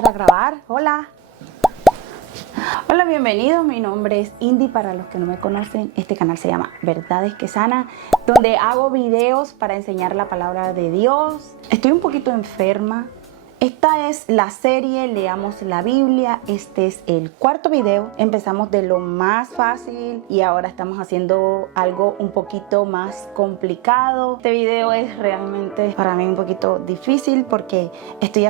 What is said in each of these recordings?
Para grabar, hola. Hola, bienvenidos, mi nombre es Indy. Para los que no me conocen, este canal se llama Verdades que Sanan, donde hago videos para enseñar la palabra de Dios. Estoy un poquito enferma. Esta es la serie Leamos la Biblia. Este es el cuarto video. Empezamos de lo más fácil y ahora estamos haciendo algo un poquito más complicado. Este video es realmente para mí un poquito difícil porque estoy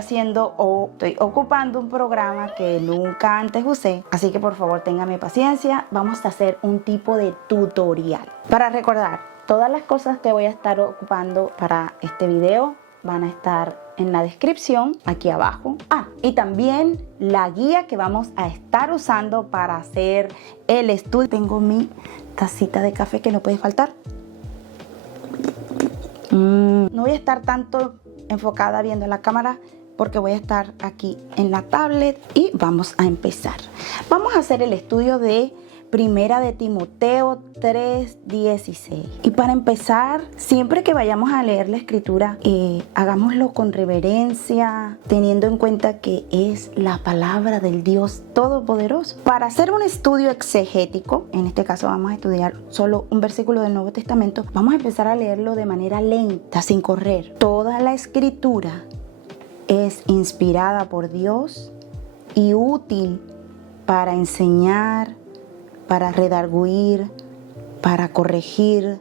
ocupando un programa que nunca antes usé. Así que por favor téngame paciencia. Vamos a hacer un tipo de tutorial. Para recordar, todas las cosas que voy a estar ocupando para este video van a estar en la descripción aquí abajo. Y también la guía que vamos a estar usando para hacer el estudio. Tengo mi tacita de café que no puede faltar. No voy a estar tanto enfocada viendo la cámara porque voy a estar aquí en la tablet y vamos a empezar. Vamos a hacer el estudio de Primera de Timoteo 3:16. Y para empezar, siempre que vayamos a leer la escritura, hagámoslo con reverencia, teniendo en cuenta que es la palabra del Dios Todopoderoso. Para hacer un estudio exegético, en este caso vamos a estudiar solo un versículo del Nuevo Testamento, vamos a empezar a leerlo de manera lenta, sin correr. Toda la escritura es inspirada por Dios y útil para enseñar, para redarguir, para corregir,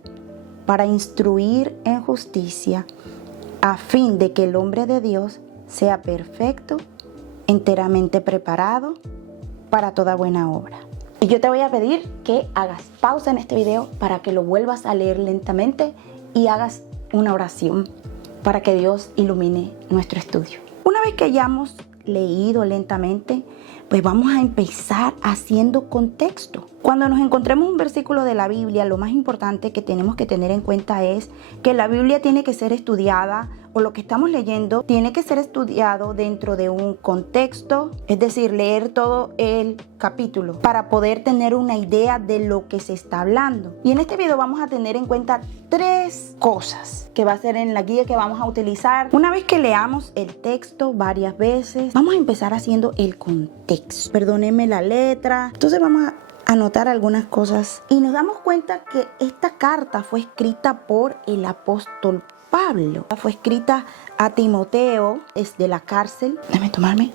para instruir en justicia, a fin de que el hombre de Dios sea perfecto, enteramente preparado para toda buena obra. Y yo te voy a pedir que hagas pausa en este video para que lo vuelvas a leer lentamente y hagas una oración para que Dios ilumine nuestro estudio. Una vez que hayamos leído lentamente, pues vamos a empezar haciendo contexto. Cuando nos encontremos un versículo de la Biblia, lo más importante que tenemos que tener en cuenta es que la Biblia tiene que ser estudiada, o lo que estamos leyendo tiene que ser estudiado dentro de un contexto, es decir, leer todo el capítulo para poder tener una idea de lo que se está hablando. Y en este video vamos a tener en cuenta 3 cosas que va a ser en la guía que vamos a utilizar. Una vez que leamos el texto varias veces, vamos a empezar haciendo el contexto. Perdónenme la letra. Entonces vamos a anotar algunas cosas y nos damos cuenta que esta carta fue escrita por el apóstol Pablo. Fue escrita a Timoteo desde la cárcel. Déjame tomarme.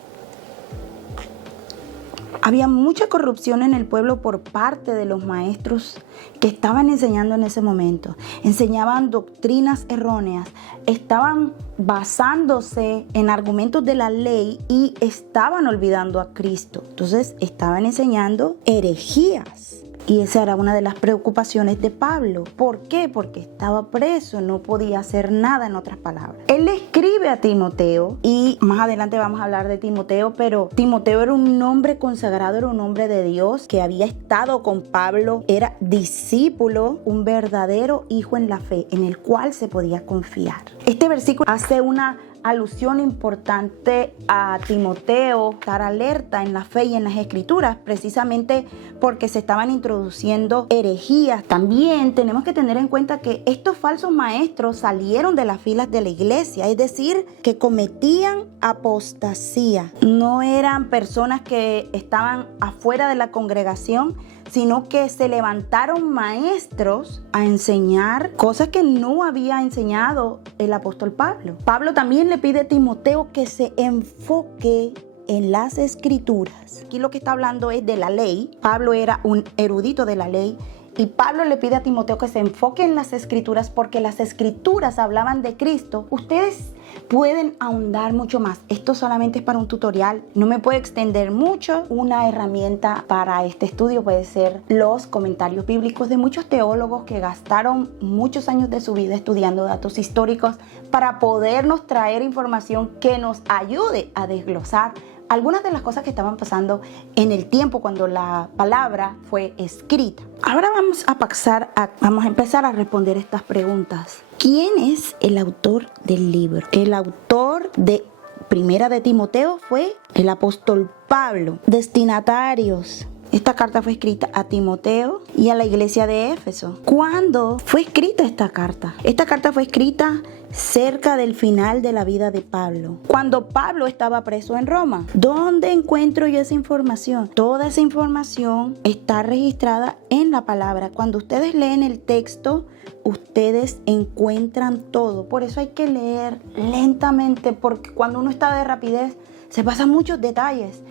Había mucha corrupción en el pueblo por parte de los maestros que estaban enseñando en ese momento. Enseñaban doctrinas erróneas, estaban basándose en argumentos de la ley y estaban olvidando a Cristo. Entonces estaban enseñando herejías. Y esa era una de las preocupaciones de Pablo. ¿Por qué? Porque estaba preso, no podía hacer nada, en otras palabras. Él le escribe a Timoteo y más adelante vamos a hablar de Timoteo, pero Timoteo era un hombre consagrado, era un hombre de Dios que había estado con Pablo, era discípulo, un verdadero hijo en la fe en el cual se podía confiar. Este versículo hace una alusión importante a Timoteo, estar alerta en la fe y en las escrituras, precisamente porque se estaban introduciendo herejías. También tenemos que tener en cuenta que estos falsos maestros salieron de las filas de la iglesia, es decir, que cometían apostasía. No eran personas que estaban afuera de la congregación, sino que se levantaron maestros a enseñar cosas que no había enseñado el apóstol Pablo. Pablo también le pide a Timoteo que se enfoque en las escrituras. Aquí lo que está hablando es de la ley. Pablo era un erudito de la ley. Y Pablo le pide a Timoteo que se enfoque en las escrituras porque las escrituras hablaban de Cristo. Ustedes pueden ahondar mucho más. Esto solamente es para un tutorial. No me puedo extender mucho. Una herramienta para este estudio puede ser los comentarios bíblicos de muchos teólogos que gastaron muchos años de su vida estudiando datos históricos para podernos traer información que nos ayude a desglosar algunas de las cosas que estaban pasando en el tiempo cuando la palabra fue escrita. Ahora vamos a empezar a responder estas preguntas. ¿Quién es el autor del libro? El autor de Primera de Timoteo fue el apóstol Pablo. Destinatarios. Esta carta fue escrita a Timoteo y a la iglesia de Éfeso. ¿Cuándo fue escrita esta carta? Esta carta fue escrita cerca del final de la vida de Pablo, cuando Pablo estaba preso en Roma. ¿Dónde encuentro yo esa información? Toda esa información está registrada en la palabra. Cuando ustedes leen el texto, ustedes encuentran todo. Por eso hay que leer lentamente, porque cuando uno está de rapidez se pasan muchos detalles.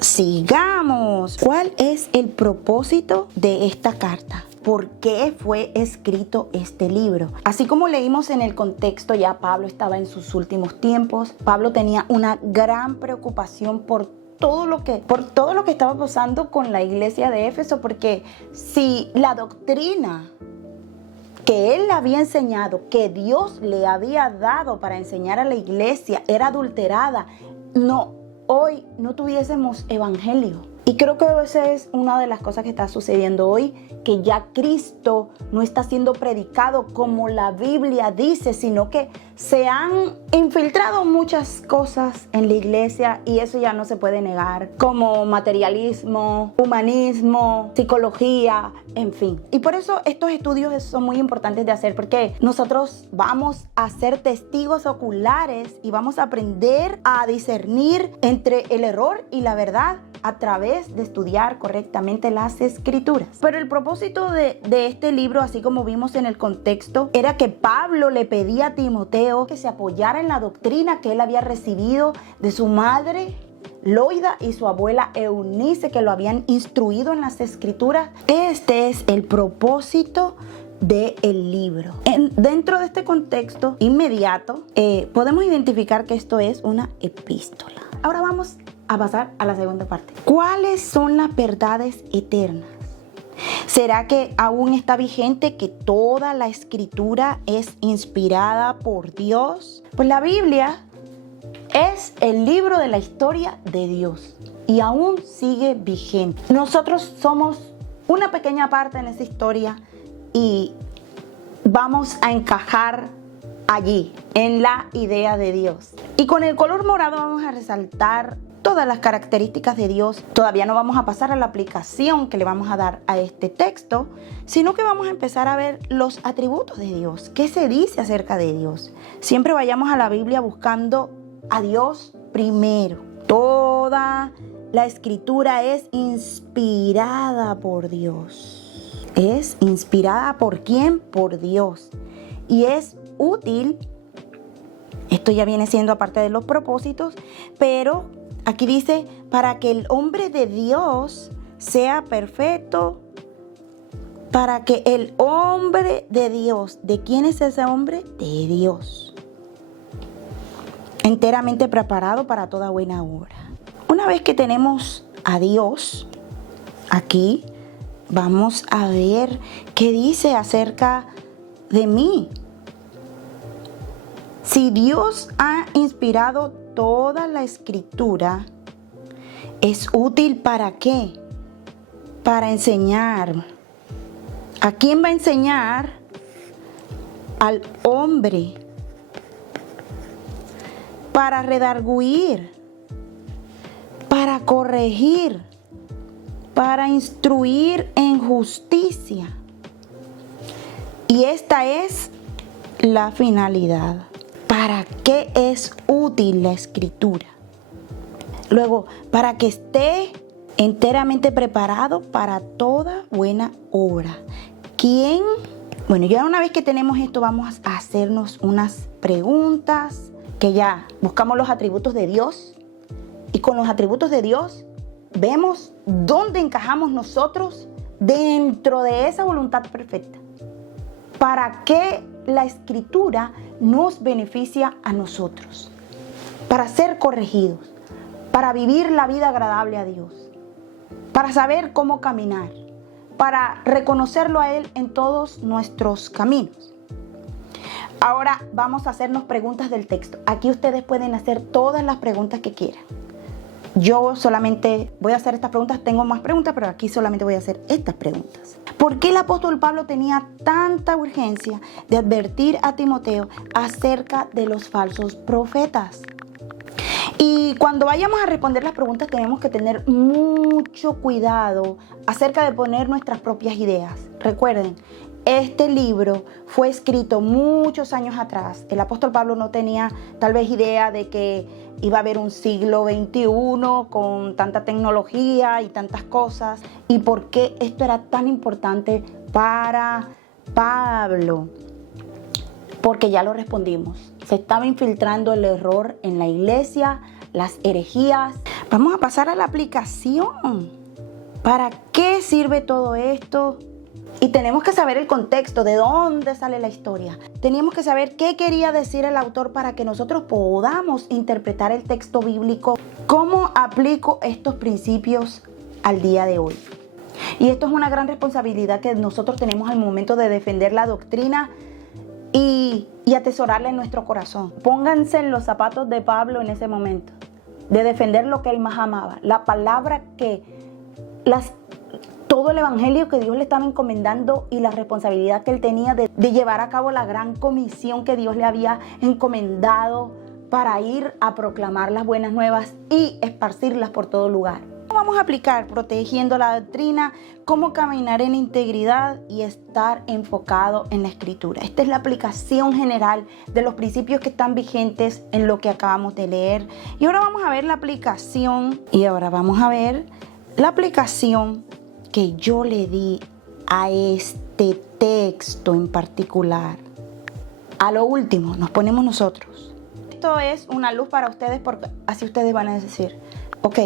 Sigamos. ¿Cuál es el propósito de esta carta? ¿Por qué fue escrito este libro? Así como leímos en el contexto, ya Pablo estaba en sus últimos tiempos. Pablo tenía una gran preocupación por todo lo que estaba pasando con la iglesia de Éfeso, porque si la doctrina que él había enseñado, que Dios le había dado para enseñar a la iglesia, era adulterada, hoy no tuviésemos evangelio. Y creo que esa es una de las cosas que está sucediendo hoy, que ya Cristo no está siendo predicado como la Biblia dice, sino que se han infiltrado muchas cosas en la iglesia y eso ya no se puede negar, como materialismo, humanismo, psicología, en fin. Y por eso estos estudios son muy importantes de hacer, porque nosotros vamos a ser testigos oculares y vamos a aprender a discernir entre el error y la verdad a través de estudiar correctamente las escrituras. Pero el propósito de este libro, así como vimos en el contexto, era que Pablo le pedía a Timoteo que se apoyara en la doctrina que él había recibido de su madre Loida y su abuela Eunice, que lo habían instruido en las escrituras. Este es el propósito del libro. Dentro de este contexto inmediato, podemos identificar que esto es una epístola. Ahora vamos a pasar a la segunda parte. ¿Cuáles son las verdades eternas? ¿Será que aún está vigente que toda la escritura es inspirada por Dios? Pues la Biblia es el libro de la historia de Dios y aún sigue vigente. Nosotros somos una pequeña parte en esa historia y vamos a encajar allí, en la idea de Dios. Y con el color morado vamos a resaltar todas las características de Dios. Todavía no vamos a pasar a la aplicación que le vamos a dar a este texto, sino que vamos a empezar a ver los atributos de Dios. ¿Qué se dice acerca de Dios? Siempre vayamos a la Biblia buscando a Dios primero. Toda la escritura es inspirada por Dios. ¿Es inspirada por quién? Por Dios. Y es útil, esto ya viene siendo aparte de los propósitos, pero aquí dice, para que el hombre de Dios sea perfecto, para que el hombre de Dios, ¿de quién es ese hombre? De Dios. Enteramente preparado para toda buena obra. Una vez que tenemos a Dios, aquí vamos a ver qué dice acerca de mí. Si Dios ha inspirado toda la escritura, ¿es útil para qué? Para enseñar. ¿A quién va a enseñar? Al hombre. Para redarguir, para corregir, para instruir en justicia. Y esta es la finalidad. ¿Para qué es útil la escritura? Luego, para que esté enteramente preparado para toda buena obra. ¿Quién? Bueno, ya una vez que tenemos esto, vamos a hacernos unas preguntas, que ya buscamos los atributos de Dios. Y con los atributos de Dios, vemos dónde encajamos nosotros dentro de esa voluntad perfecta. ¿Para qué la escritura nos beneficia a nosotros? Para ser corregidos, para vivir la vida agradable a Dios, para saber cómo caminar, para reconocerlo a Él en todos nuestros caminos. Ahora vamos a hacernos preguntas del texto. Aquí ustedes pueden hacer todas las preguntas que quieran. Yo solamente voy a hacer estas preguntas, tengo más preguntas, pero aquí solamente voy a hacer estas preguntas. ¿Por qué el apóstol Pablo tenía tanta urgencia de advertir a Timoteo acerca de los falsos profetas? Y cuando vayamos a responder las preguntas tenemos que tener mucho cuidado acerca de poner nuestras propias ideas. Recuerden, este libro fue escrito muchos años atrás. El apóstol Pablo no tenía tal vez idea de que iba a haber un siglo XXI con tanta tecnología y tantas cosas. ¿Y por qué esto era tan importante para Pablo? Porque ya lo respondimos. Se estaba infiltrando el error en la iglesia, las herejías. Vamos a pasar a la aplicación. ¿Para qué sirve todo esto? Y tenemos que saber el contexto, de dónde sale la historia. Teníamos que saber qué quería decir el autor para que nosotros podamos interpretar el texto bíblico. ¿Cómo aplico estos principios al día de hoy? Y esto es una gran responsabilidad que nosotros tenemos al momento de defender la doctrina y atesorarla en nuestro corazón. Pónganse en los zapatos de Pablo en ese momento, de defender lo que él más amaba, la palabra todo el evangelio que Dios le estaba encomendando y la responsabilidad que él tenía de llevar a cabo la gran comisión que Dios le había encomendado para ir a proclamar las buenas nuevas y esparcirlas por todo lugar. Vamos a aplicar protegiendo la doctrina, cómo caminar en integridad y estar enfocado en la escritura. Esta es la aplicación general de los principios que están vigentes en lo que acabamos de leer. Y ahora vamos a ver la aplicación que yo le di a este texto en particular. A lo último nos ponemos nosotros. Esto es una luz para ustedes porque así ustedes van a decir, ok,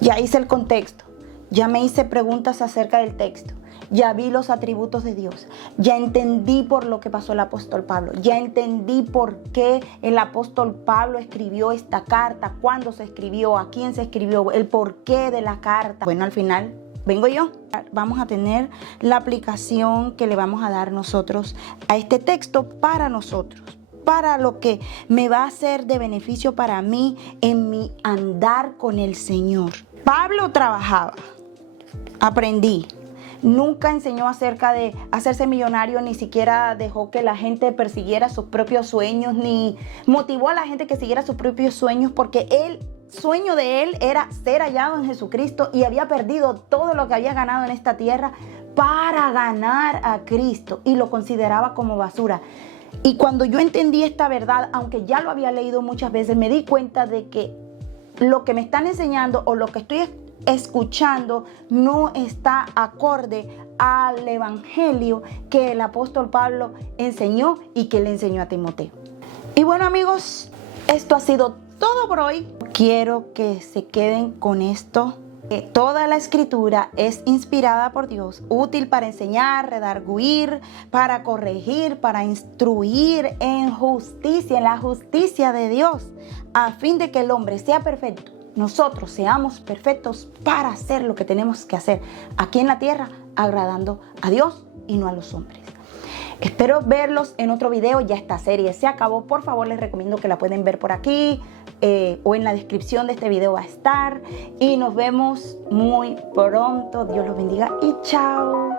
ya hice el contexto, ya me hice preguntas acerca del texto, ya vi los atributos de Dios, ya entendí por lo que pasó el apóstol Pablo, ya entendí por qué el apóstol Pablo escribió esta carta, cuándo se escribió, a quién se escribió, el porqué de la carta. Bueno, al final vengo yo. Vamos a tener la aplicación que le vamos a dar nosotros a este texto para nosotros, para lo que me va a ser de beneficio para mí en mi andar con el Señor. Pablo trabajaba, aprendí. Nunca enseñó acerca de hacerse millonario, ni siquiera dejó que la gente persiguiera sus propios sueños, ni motivó a la gente que siguiera sus propios sueños, porque el sueño de él era ser hallado en Jesucristo y había perdido todo lo que había ganado en esta tierra para ganar a Cristo y lo consideraba como basura. Y cuando yo entendí esta verdad, aunque ya lo había leído muchas veces, me di cuenta de que lo que me están enseñando o lo que estoy escuchando no está acorde al evangelio que el apóstol Pablo enseñó y que le enseñó a Timoteo. Y bueno, amigos, esto ha sido todo por hoy. Quiero que se queden con esto. Toda la escritura es inspirada por Dios, útil para enseñar, redarguir, para corregir, para instruir en justicia, en la justicia de Dios, a fin de que el hombre sea perfecto. Nosotros seamos perfectos para hacer lo que tenemos que hacer aquí en la tierra, agradando a Dios y no a los hombres. Espero verlos en otro video. Ya esta serie se acabó. Por favor, les recomiendo que la pueden ver por aquí o en la descripción de este video va a estar. Y nos vemos muy pronto. Dios los bendiga y chao.